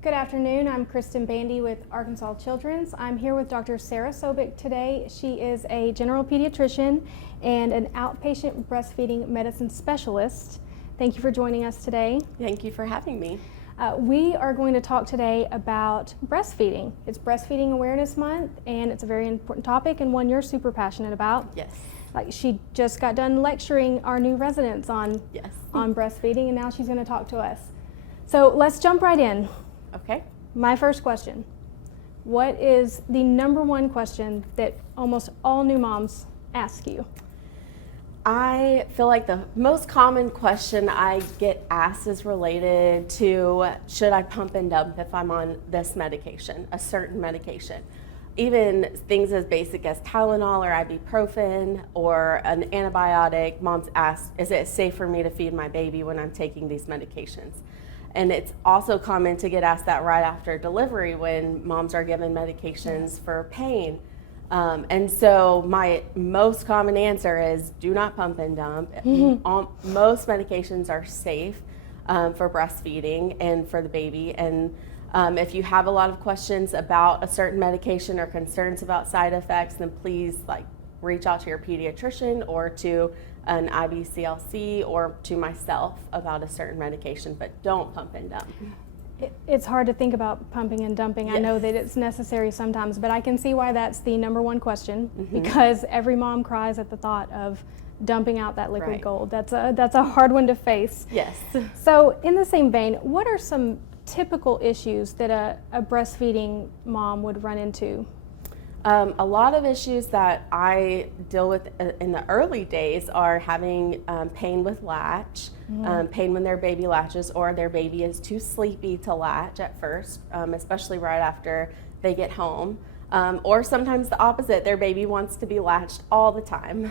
Good afternoon. I'm Kristen Bandy with Arkansas Children's. I'm here with Dr. Sarah Sobik today. She is a general pediatrician and an outpatient breastfeeding medicine specialist. Thank you for joining us today. Thank you for having me. We are going to talk today about breastfeeding. It's Breastfeeding Awareness Month, and it's a very important topic and one you're super passionate about. Yes. Like, she just got done lecturing our new residents on breastfeeding, and now she's going to talk to us. So let's jump right in. Okay. My first question: what is the number one question that almost all new moms ask you? I feel like the most common question I get asked is related to, should I pump and dump if I'm on this medication, a certain medication? Even things as basic as Tylenol or ibuprofen or an antibiotic, moms ask, is it safe for me to feed my baby when I'm taking these medications? And it's also common to get asked that right after delivery when moms are given medications for pain. And so my most common answer is do not pump and dump. Most medications are safe for breastfeeding and for the baby. And if you have a lot of questions about a certain medication or concerns about side effects, then please reach out to your pediatrician or to an IBCLC or to myself about a certain medication, but don't pump and dump. It's hard to think about pumping and dumping. Yes. I know that it's necessary sometimes, but I can see why that's the number one question, because every mom cries at the thought of dumping out that liquid gold. That's a hard one to face. Yes. So in the same vein, what are some typical issues that a breastfeeding mom would run into? A lot of issues that I deal with in the early days are having pain with latch, pain when their baby latches, or their baby is too sleepy to latch at first, especially right after they get home. Or sometimes the opposite, their baby wants to be latched all the time.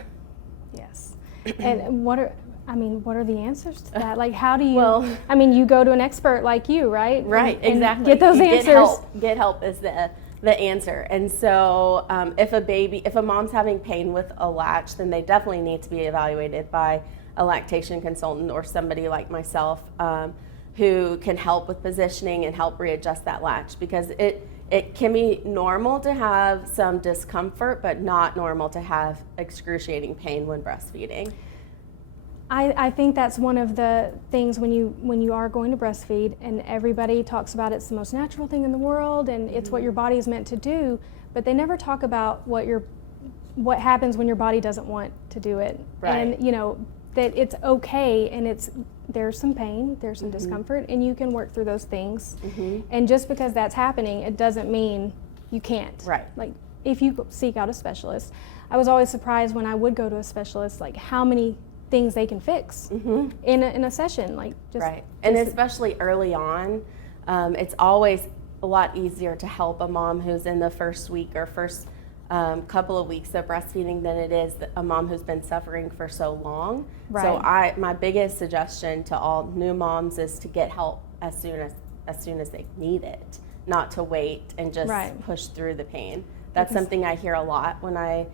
Yes. And what are the answers to that? Like, how do you, you go to an expert like you, right? Right, and exactly. Get those answers. Get help is the answer. And so if a mom's having pain with a latch, then they definitely need to be evaluated by a lactation consultant or somebody like myself who can help with positioning and help readjust that latch, because it can be normal to have some discomfort, but not normal to have excruciating pain when breastfeeding. I think that's one of the things when you are going to breastfeed, and everybody talks about it's the most natural thing in the world and it's what your body is meant to do, but they never talk about what happens when your body doesn't want to do it. Right. And that it's okay, and there's some pain, there's some discomfort, and you can work through those things. And just because that's happening, it doesn't mean you can't. Right. Like, if you seek out a specialist. I was always surprised when I would go to a specialist, like how many things they can fix in a session, right. And especially early on, it's always a lot easier to help a mom who's in the first week or first couple of weeks of breastfeeding than it is a mom who's been suffering for so long. Right. So my biggest suggestion to all new moms is to get help as soon as they need it, not to wait and just push through the pain. That's something I hear a lot when I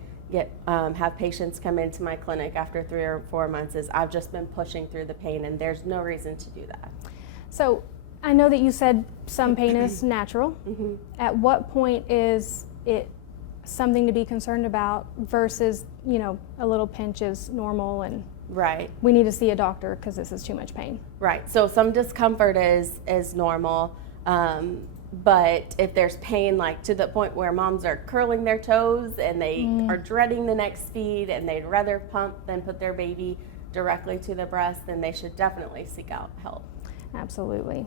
have patients come into my clinic after 3 or 4 months, is I've just been pushing through the pain, and there's no reason to do that. So I know that you said some pain is natural. At what point is it something to be concerned about versus, a little pinch is normal and we need to see a doctor because this is too much pain? Right. So some discomfort is normal. But if there's pain, to the point where moms are curling their toes and they are dreading the next feed and they'd rather pump than put their baby directly to the breast, then they should definitely seek out help. Absolutely.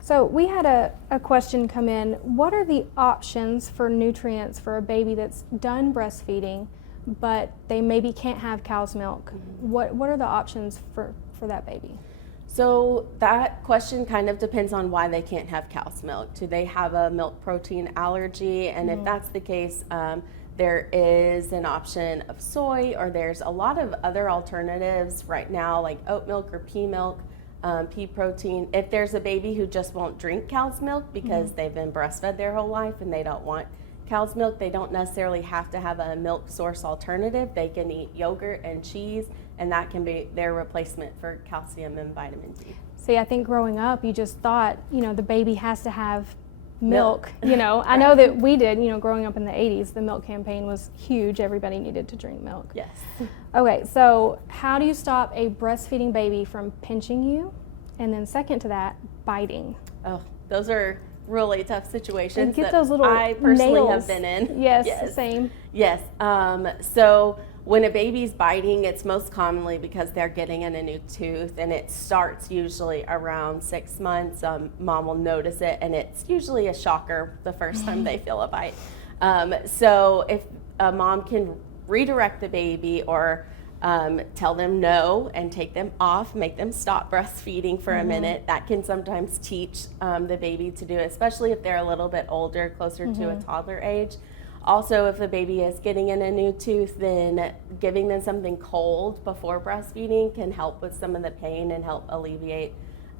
So we had a question come in. What are the options for nutrients for a baby that's done breastfeeding, but they maybe can't have cow's milk? What are the options for that baby? So that question kind of depends on why they can't have cow's milk. Do they have a milk protein allergy? And if that's the case, there is an option of soy, or there's a lot of other alternatives right now, like oat milk or pea milk, pea protein. If there's a baby who just won't drink cow's milk because they've been breastfed their whole life and they don't want cow's milk, they don't necessarily have to have a milk source alternative. They can eat yogurt and cheese, and that can be their replacement for calcium and vitamin D. See, I think growing up, you just thought, the baby has to have milk. I Right. know that we did, growing up in the 80s, the milk campaign was huge. Everybody needed to drink milk. Yes. Okay, so how do you stop a breastfeeding baby from pinching you? And then second to that, biting. Oh, those are really tough situations And get that those little I personally nails. have been in. Yes, same. Yes. So when a baby's biting, it's most commonly because they're getting in a new tooth, and it starts usually around 6 months. Mom will notice it, and it's usually a shocker the first time they feel a bite. So if a mom can redirect the baby or tell them no and take them off, make them stop breastfeeding for a minute, that can sometimes teach the baby to do it, especially if they're a little bit older, closer to a toddler age. Also, if the baby is getting in a new tooth, then giving them something cold before breastfeeding can help with some of the pain and help alleviate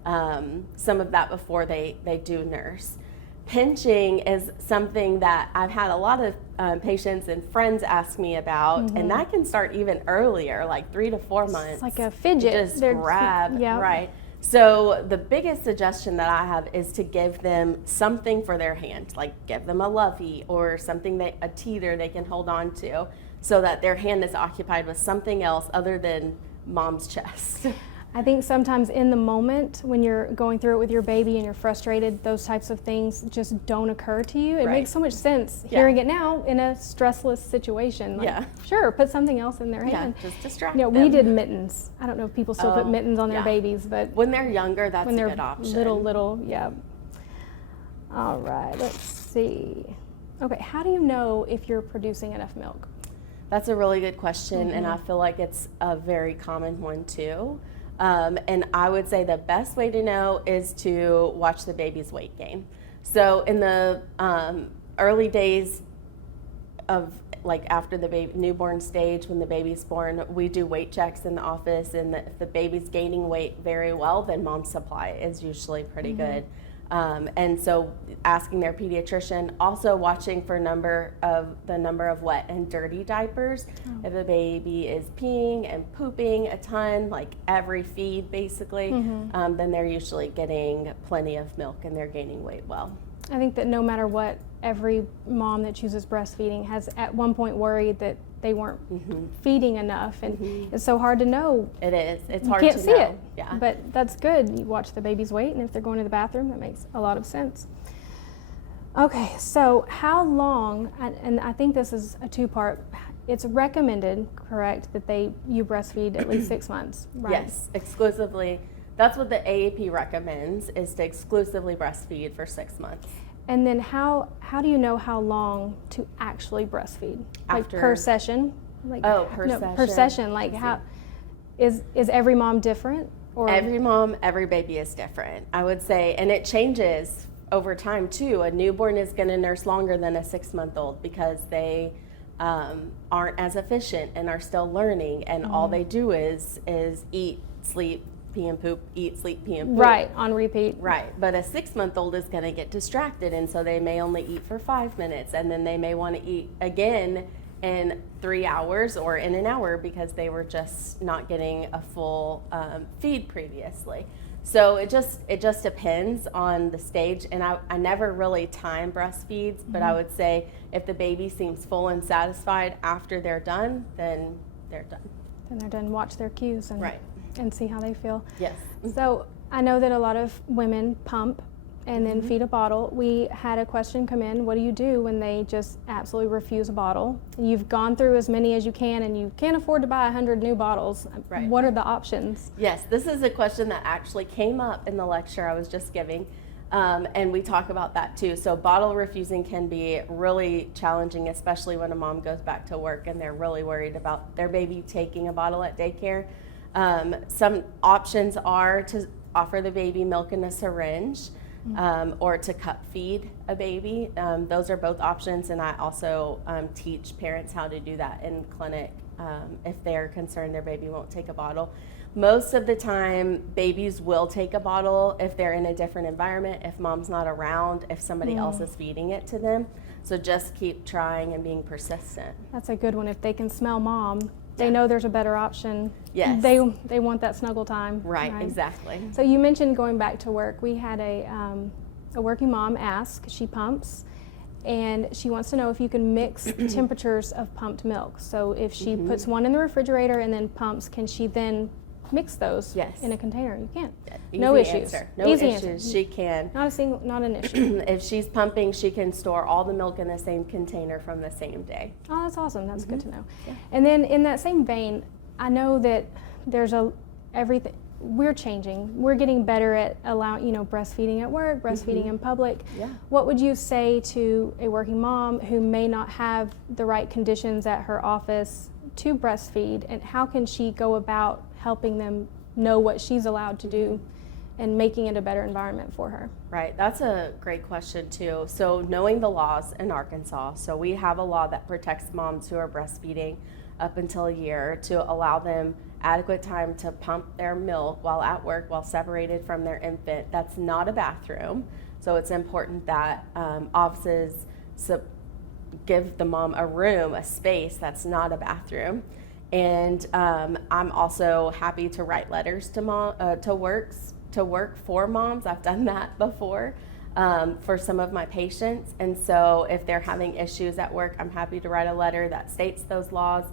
some of that before they do nurse. Pinching is something that I've had a lot of patients and friends ask me about, and that can start even earlier, like 3 to 4 months. It's like a fidget. Just They're- grab, yeah. right. So the biggest suggestion that I have is to give them something for their hand, like give them a lovey or something, a teeter they can hold on to, so that their hand is occupied with something else other than mom's chest. I think sometimes in the moment when you're going through it with your baby and you're frustrated, those types of things just don't occur to you. It Right. makes so much sense Yeah. hearing it now in a stressless situation. Like, Yeah. sure, put something else in their Yeah, hand. just distract We them. did mittens. I don't know if people still put Oh, mittens on their yeah. babies, but When they're younger, that's when a they're good option. little, yeah. All right, let's see. Okay, how do you know if you're producing enough milk? That's a really good question, and I feel like it's a very common one too. And I would say the best way to know is to watch the baby's weight gain. So in the early days of, like, after the baby newborn stage, when the baby's born, we do weight checks in the office, and if the baby's gaining weight very well, then mom's supply is usually pretty good. And so asking their pediatrician, also watching for the number of wet and dirty diapers. If the baby is peeing and pooping a ton, like every feed basically, then they're usually getting plenty of milk and they're gaining weight well. I think that no matter what, every mom that chooses breastfeeding has at one point worried that they weren't feeding enough, and it's so hard to know. It is. It's You hard can't to see know. it, Yeah. but that's good. You watch the baby's weight, and if they're going to the bathroom, that makes a lot of sense. Okay, so how long, and I think this is a two-part, it's recommended, correct, that you breastfeed at least 6 months, right? Yes, exclusively. That's what the AAP recommends, is to exclusively breastfeed for 6 months. And then how do you know how long to actually breastfeed? Like After- per session? Like, Oh, per no, session. per session. Like how is every mom different? Or Every mom, every baby is different, I would say, and it changes over time too. A newborn is going to nurse longer than a 6-month-old because they aren't as efficient and are still learning, and all they do is eat, sleep, pee and poop, eat, sleep, pee and poop. right, on repeat. Right, but a 6-month-old is going to get distracted, and so they may only eat for 5 minutes, and then they may want to eat again in 3 hours or in an hour because they were just not getting a full feed previously. So it just depends on the stage, and I never really time breastfeeds, but I would say if the baby seems full and satisfied after they're done, then they're done. Then they're done. Watch their cues and Right. and see how they feel. Yes. So I know that a lot of women pump and then feed a bottle. We had a question come in, what do you do when they just absolutely refuse a bottle? You've gone through as many as you can and you can't afford to buy 100 new bottles. Right. What are the options? Yes, this is a question that actually came up in the lecture I was just giving, and we talk about that too. So bottle refusing can be really challenging, especially when a mom goes back to work and they're really worried about their baby taking a bottle at daycare. Some options are to offer the baby milk in a syringe, or to cup feed a baby. Those are both options, and I also teach parents how to do that in clinic if they're concerned their baby won't take a bottle. Most of the time, babies will take a bottle if they're in a different environment, if mom's not around, if somebody else is feeding it to them. So just keep trying and being persistent. That's a good one. If they can smell mom, They know there's a better option. Yes. They want that snuggle time. Right, exactly. So you mentioned going back to work. We had a working mom ask, she pumps, and she wants to know if you can mix temperatures of pumped milk. So if she puts one in the refrigerator and then pumps, can she then mix those in a container? You can. No issues. Easy issues. She can. Not an issue. If she's pumping, she can store all the milk in the same container from the same day. Oh, that's awesome. That's good to know. Yeah. And then in that same vein, I know that there's everything. We're changing. We're getting better at breastfeeding at work, breastfeeding in public. Yeah. What would you say to a working mom who may not have the right conditions at her office to breastfeed, and how can she go about helping them know what she's allowed to do and making it a better environment for her? Right, that's a great question too. So knowing the laws in Arkansas, so we have a law that protects moms who are breastfeeding up until a year to allow them adequate time to pump their milk while at work, while separated from their infant. That's not a bathroom, so it's important that offices give the mom a room, a space that's not a bathroom. And I'm also happy to write letters to work for moms. I've done that before for some of my patients. And so if they're having issues at work, I'm happy to write a letter that states those laws.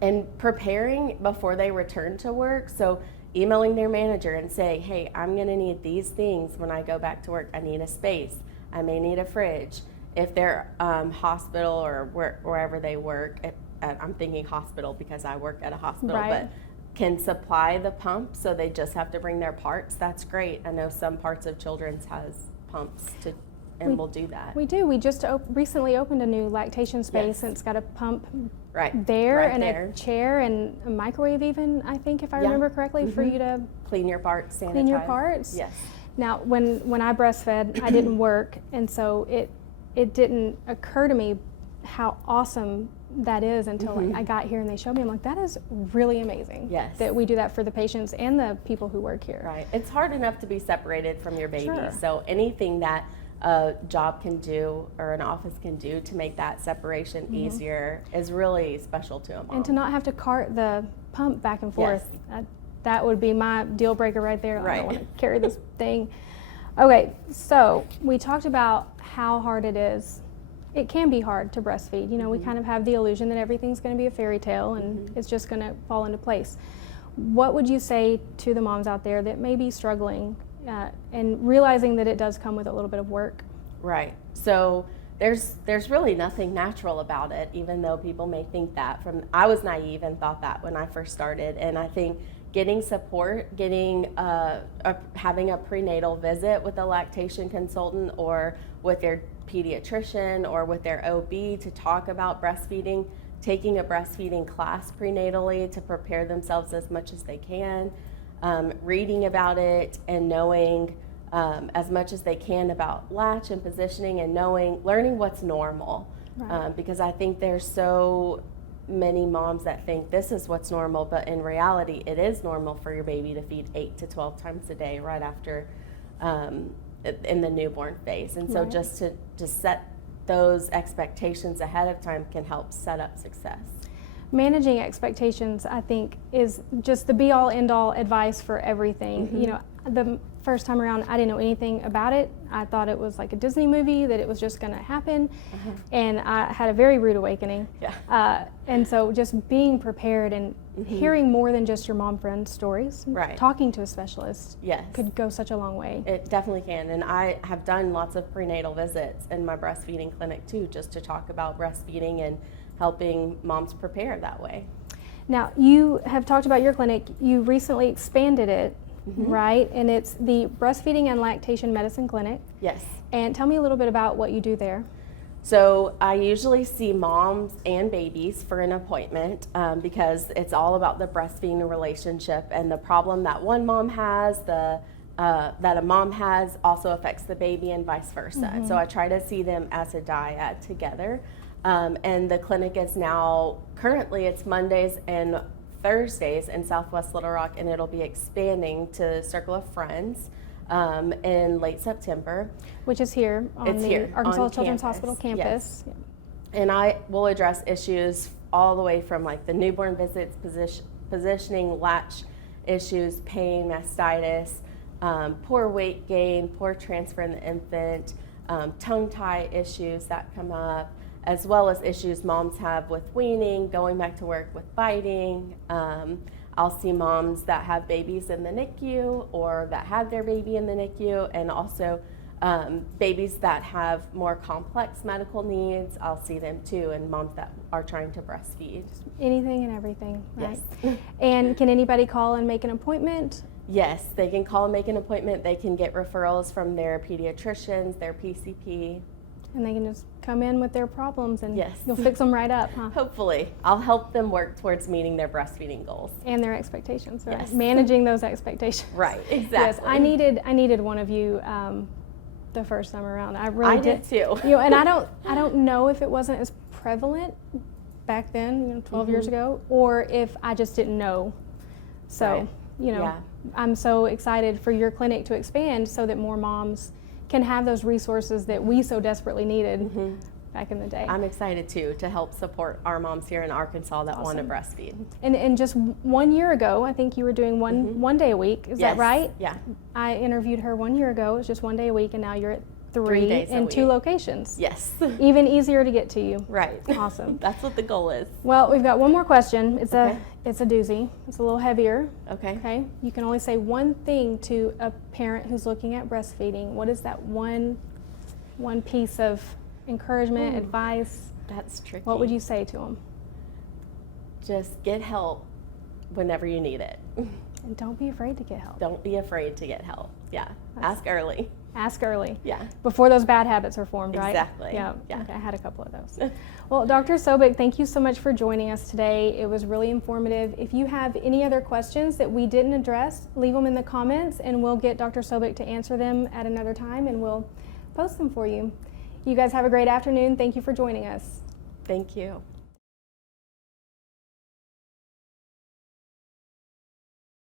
And preparing before they return to work. So emailing their manager and saying, hey, I'm going to need these things when I go back to work. I need a space. I may need a fridge. If they're hospital or wherever they work, I'm thinking hospital because I work at a hospital, but can supply the pump, so they just have to bring their parts. That's great. I know some parts of Children's has pumps and we'll do that. We do. We just recently opened a new lactation space, and it's got a pump there and a chair and a microwave even, I think, if I remember correctly, for you to clean your parts, sanitize. Clean your parts. Yes. Now, when I breastfed, I didn't work, and so it didn't occur to me how awesome that is until I got here and they showed me. I'm like, that is really amazing. Yes. That we do that for the patients and the people who work here. Right. It's hard enough to be separated from your baby. Sure. So anything that a job can do or an office can do to make that separation easier is really special to a mom. And to not have to cart the pump back and forth. Yes. That would be my deal breaker right there. I don't want to carry this thing. Okay, so we talked about how hard it is. It can be hard to breastfeed. You know, we kind of have the illusion that everything's going to be a fairy tale and it's just going to fall into place. What would you say to the moms out there that may be struggling and realizing that it does come with a little bit of work? Right. So there's really nothing natural about it, even though people may think that. I was naive and thought that when I first started, and I think getting support, having a prenatal visit with a lactation consultant or with their pediatrician or with their OB to talk about breastfeeding, taking a breastfeeding class prenatally to prepare themselves as much as they can, reading about it and knowing as much as they can about latch and positioning and learning what's normal. Right. Because I think there's so many moms that think this is what's normal, but in reality it is normal for your baby to feed 8 to 12 times a day right after in the newborn phase. And so just to set those expectations ahead of time can help set up success. Managing expectations, I think, is just the be-all, end-all advice for everything. You know, the first time around, I didn't know anything about it. I thought it was like a Disney movie, that it was just going to happen. And I had a very rude awakening. And so just being prepared and hearing more than just your mom friend stories, talking to a specialist could go such a long way. It definitely can. And I have done lots of prenatal visits in my breastfeeding clinic too, just to talk about breastfeeding and helping moms prepare that way. Now, you have talked about your clinic. You recently expanded it, right? And it's the Breastfeeding and Lactation Medicine Clinic. Yes. And tell me a little bit about what you do there. So I usually see moms and babies for an appointment because it's all about the breastfeeding relationship, and the problem that one mom has, that a mom has, also affects the baby and vice versa. So I try to see them as a dyad together. And the clinic is now, currently it's Mondays and Thursdays in Southwest Little Rock, and it'll be expanding to Circle of Friends in late September. Which is here on the Arkansas Children's Hospital campus. Yes. And I will address issues all the way from like the newborn visits, positioning, latch issues, pain, mastitis, poor weight gain, poor transfer in the infant, tongue tie issues that come up, as well as issues moms have with weaning, going back to work with biting. I'll see moms that have babies in the NICU or that had their baby in the NICU, and also babies that have more complex medical needs. I'll see them too, and moms that are trying to breastfeed. Anything and everything, right? Yes. And can anybody call and make an appointment? Yes, they can call and make an appointment. They can get referrals from their pediatricians, their PCP. And they can just come in with their problems and Yes. you'll fix them right up, huh? Hopefully. I'll help them work towards meeting their breastfeeding goals. And their expectations, right? Yes. Managing those expectations. Right, exactly. Yes, I needed one of you the first time around. I really I did too. You know, and I don't know if it wasn't as prevalent back then, 12 years ago, or if I just didn't know. So, Right. Yeah. I'm so excited for your clinic to expand so that more moms can have those resources that we so desperately needed back in the day. I'm excited too to help support our moms here in Arkansas that want to Awesome. breastfeed. And just 1 year ago, I think you were doing one day a week. Is that Yes. right? Yeah. I interviewed her 1 year ago. It was just 1 day a week, and now you're at 3 days a in 2 week. locations. Yes. Even easier to get to you. Right. Awesome. That's what the goal is. Well, we've got one more question. It's Okay. a doozy. It's a little heavier. Okay. Okay. You can only say one thing to a parent who's looking at breastfeeding. What is that one piece of encouragement, advice? That's tricky. What would you say to them? Just get help whenever you need it. And don't be afraid to get help. Don't be afraid to get help. Yeah. That's- Ask early. Ask early. Yeah. Before those bad habits are formed, right? Exactly. Yeah. Yeah. Okay, I had a couple of those. Well, Dr. Sobik, thank you so much for joining us today. It was really informative. If you have any other questions that we didn't address, leave them in the comments and we'll get Dr. Sobik to answer them at another time and we'll post them for you. You guys have a great afternoon. Thank you for joining us. Thank you.